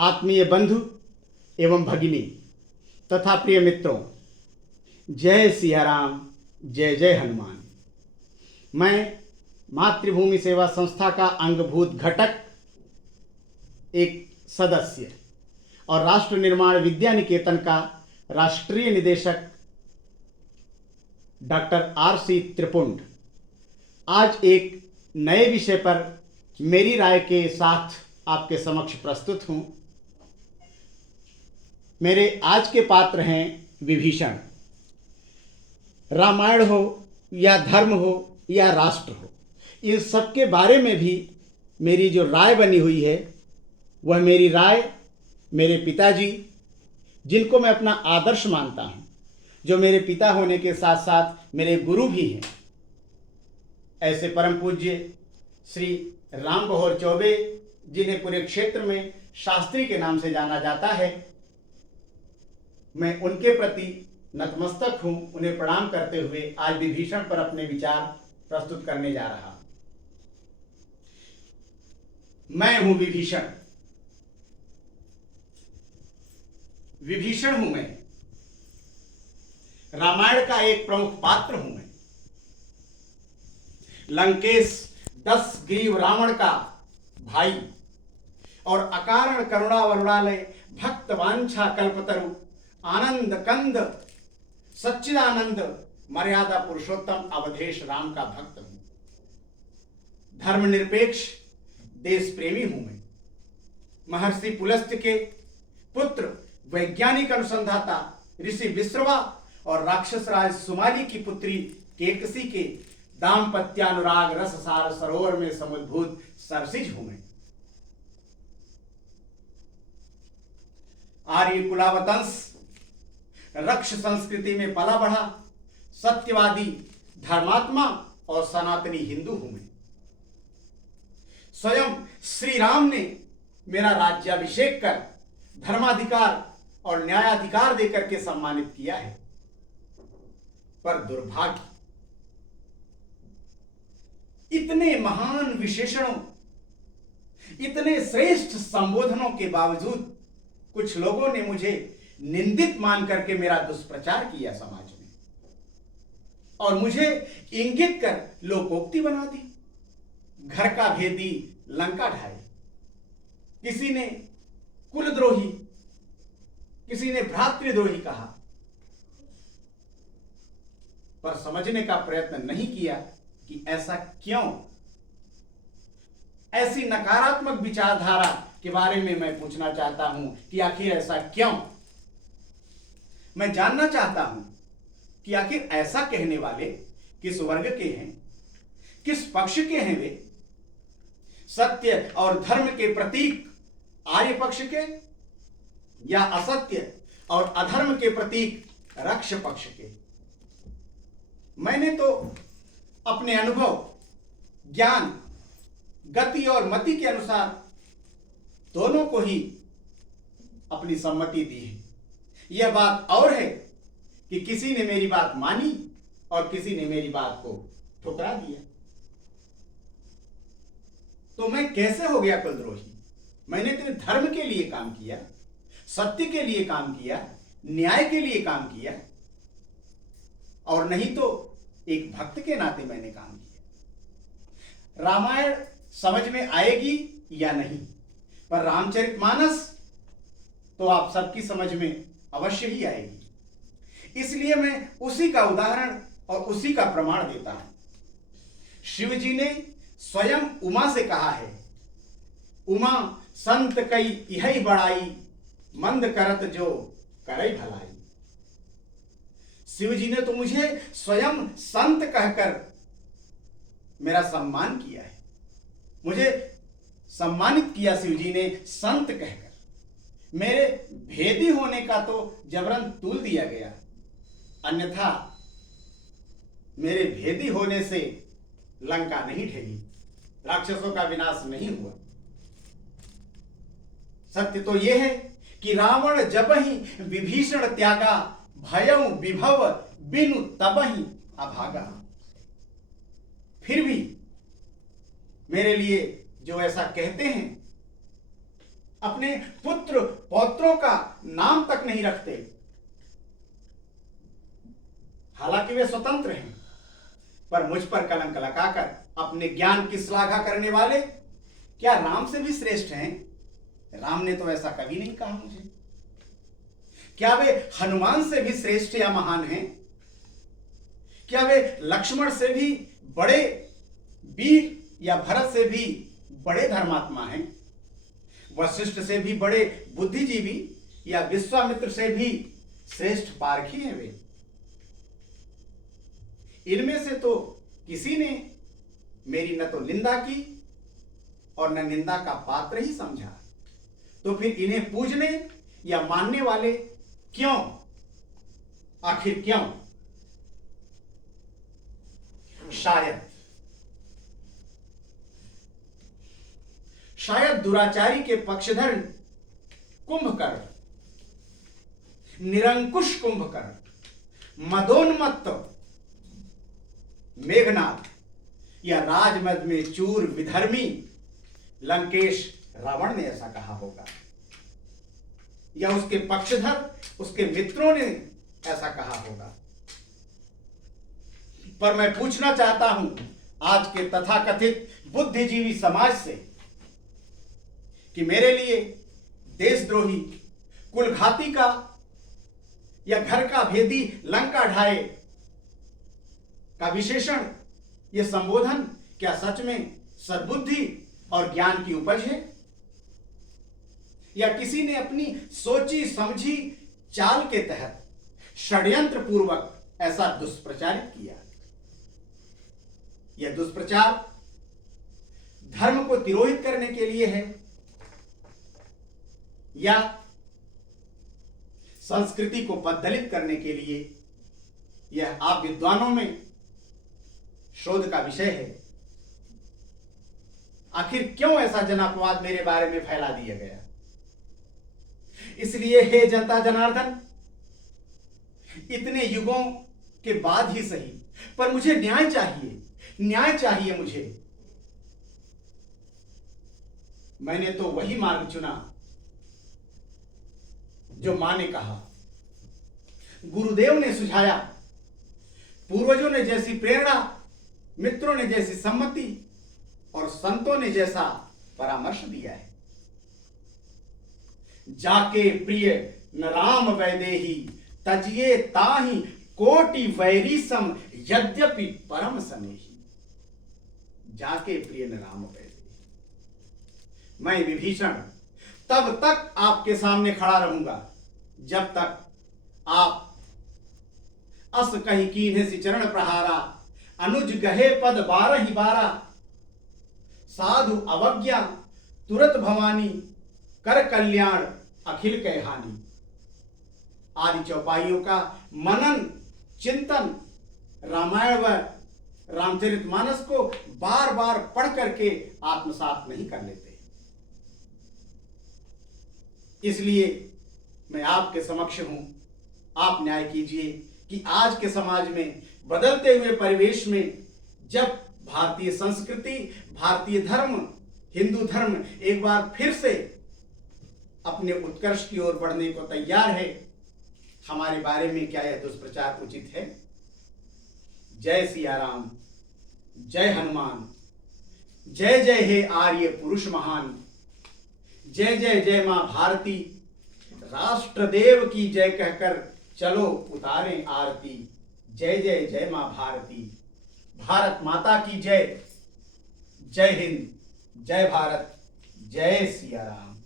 आत्मीय बंधु एवं भगिनी तथा प्रिय मित्रों, जय सिया राम, जय जय हनुमान। मैं मातृभूमि सेवा संस्था का अंगभूत घटक, एक सदस्य और राष्ट्र निर्माण विद्या निकेतन का राष्ट्रीय निदेशक डॉक्टर R.C. त्रिपुंड आज एक नए विषय पर मेरी राय के साथ आपके समक्ष प्रस्तुत हूं। मेरे आज के पात्र हैं विभीषण। रामायण हो या धर्म हो या राष्ट्र हो, इन सब के बारे में भी मेरी जो राय बनी हुई है वह मेरी राय मेरे पिताजी, जिनको मैं अपना आदर्श मानता हूं, जो मेरे पिता होने के साथ साथ मेरे गुरु भी हैं, ऐसे परम पूज्य श्री राम बहोर चौबे, जिन्हें पूरे क्षेत्र में शास्त्री के नाम से जाना जाता है, मैं उनके प्रति नतमस्तक हूं। उन्हें प्रणाम करते हुए आज विभीषण पर अपने विचार प्रस्तुत करने जा रहा हूं। मैं हूं विभीषण। विभीषण हूं मैं, रामायण का एक प्रमुख पात्र हूं मैं। लंकेश 10 ग्रीव रावण का भाई और अकारण करुणा वरुणालय भक्त वांछा कल्पतरु आनंद कंद सच्चिदानंद मर्यादा पुरुषोत्तम अवधेश राम का भक्त हूं। धर्मनिरपेक्ष देश प्रेमी हूं मैं। महर्षि पुलस्त्य के पुत्र वैज्ञानिक अनुसंधाता ऋषि विश्रवा और राक्षस राज सुमाली की पुत्री केकसी के दाम्पत्यानुराग रस सार सरोवर में समुद्भूत सरसिज हूं मैं। आर्य कुलावतंस रक्ष संस्कृति में पला बढ़ा सत्यवादी धर्मात्मा और सनातनी हिंदू हूं मैं। स्वयं श्री राम ने मेरा राज्याभिषेक कर धर्माधिकार और न्यायाधिकार देकर के सम्मानित किया है, पर दुर्भाग्य इतने महान विशेषणों, इतने श्रेष्ठ संबोधनों के बावजूद कुछ लोगों ने मुझे निंदित मान करके मेरा दुष्प्रचार किया समाज में और मुझे इंगित कर लोकोक्ति बना दी। घर का भेदी लंका ढाए, किसी ने कुलद्रोही, किसी ने भ्रातृद्रोही कहा, पर समझने का प्रयत्न नहीं किया कि ऐसा क्यों। ऐसी नकारात्मक विचारधारा के बारे में मैं पूछना चाहता हूं कि आखिर ऐसा क्यों। मैं जानना चाहता हूं कि आखिर ऐसा कहने वाले किस वर्ग के हैं, किस पक्ष के हैं वे। सत्य और धर्म के प्रतीक आर्य पक्ष के, या असत्य और अधर्म के प्रतीक रक्ष पक्ष के। मैंने तो अपने अनुभव, ज्ञान, गति और मति के अनुसार दोनों को ही अपनी सम्मति दी है। यह बात और है कि किसी ने मेरी बात मानी और किसी ने मेरी बात को ठुकरा दिया। तो मैं कैसे हो गया कुलद्रोही? मैंने तो धर्म के लिए काम किया, सत्य के लिए काम किया, न्याय के लिए काम किया, और नहीं तो एक भक्त के नाते मैंने काम किया। रामायण समझ में आएगी या नहीं, पर रामचरितमानस तो आप सबकी समझ में अवश्य ही आएगी। इसलिए मैं उसी का उदाहरण और उसी का प्रमाण देता हूं। शिव जी ने स्वयं उमा से कहा है, उमा संत कई इहै बड़ाई, मंद करत जो करई भलाई। शिव जी ने तो मुझे स्वयं संत कहकर मेरा सम्मान किया है। मुझे सम्मानित किया शिव जी ने संत कहकर। मेरे भेदी होने का तो जबरन तूल दिया गया, अन्यथा मेरे भेदी होने से लंका नहीं ढही, राक्षसों का विनाश नहीं हुआ। सत्य तो यह है कि रावण जबहि विभीषण त्यागा, भयउ विभव बिनु तबहि अभागा। फिर भी मेरे लिए जो ऐसा कहते हैं अपने पुत्र पौत्रों का नाम तक नहीं रखते। हालांकि वे स्वतंत्र हैं, पर मुझ पर कलंक लगाकर अपने ज्ञान की श्लाघा करने वाले क्या राम से भी श्रेष्ठ हैं? राम ने तो ऐसा कभी नहीं कहा मुझे। क्या वे हनुमान से भी श्रेष्ठ या महान हैं? क्या वे लक्ष्मण से भी बड़े वीर या भरत से भी बड़े धर्मात्मा हैं? वशिष्ठ से भी बड़े बुद्धिजीवी या विश्वामित्र से भी श्रेष्ठ पारखी हैं वे? इनमें से तो किसी ने मेरी न तो निंदा की और न निंदा का पात्र ही समझा। तो फिर इन्हें पूजने या मानने वाले क्यों? आखिर क्यों? शायद दुराचारी के पक्षधर कुंभकर्ण, निरंकुश कुंभकर्ण, मदोन्मत्त मेघनाथ या राजमद में चूर विधर्मी लंकेश रावण ने ऐसा कहा होगा, या उसके पक्षधर उसके मित्रों ने ऐसा कहा होगा। पर मैं पूछना चाहता हूं आज के तथाकथित बुद्धिजीवी समाज से कि मेरे लिए देशद्रोही, कुलघाती का या घर का भेदी लंका ढाए का विशेषण, यह संबोधन क्या सच में सद्बुद्धि और ज्ञान की उपज है, या किसी ने अपनी सोची समझी चाल के तहत षड्यंत्र पूर्वक ऐसा दुष्प्रचारित किया? यह दुष्प्रचार धर्म को तिरोहित करने के लिए है या संस्कृति को बददलित करने के लिए? यह आप विद्वानों में शोध का विषय है। आखिर क्यों ऐसा जनपवाद मेरे बारे में फैला दिया गया? इसलिए हे जनता जनार्दन, इतने युगों के बाद ही सही, पर मुझे न्याय चाहिए, न्याय चाहिए मुझे। मैंने तो वही मार्ग चुना जो मां ने कहा, गुरुदेव ने सुझाया, पूर्वजों ने जैसी प्रेरणा, मित्रों ने जैसी सम्मति और संतों ने जैसा परामर्श दिया है। जाके प्रिय न राम वैदेही, तजिए ताहि कोटि वैरी सम, यद्यपि परम सनेही। जाके प्रिय न राम वैदेही, मैं विभीषण तब तक आपके सामने खड़ा रहूंगा जब तक आप अस कही कीन्हे सि चरण प्रहारा, अनुज गहे पद 12 ही 12, साधु अवज्ञा तुरत भवानी, कर कल्याण अखिल कै हानि। आदि चौपाइयों का मनन चिंतन रामायण व रामचरितमानस को बार बार पढ़ करके आत्मसात नहीं कर लेते। इसलिए मैं आपके समक्ष हूं, आप न्याय कीजिए कि आज के समाज में, बदलते हुए परिवेश में, जब भारतीय संस्कृति, भारतीय धर्म, हिंदू धर्म एक बार फिर से अपने उत्कर्ष की ओर बढ़ने को तैयार है, हमारे बारे में क्या यह दुष्प्रचार उचित है? जय सिया राम, जय हनुमान, जय जय हे आर्य पुरुष महान, जय जय जय मां भारती, राष्ट्रदेव की जय कहकर चलो उतारें आरती। जय जय जय मां भारती, भारत माता की जय। जय हिंद, जय भारत, जय सिया राम।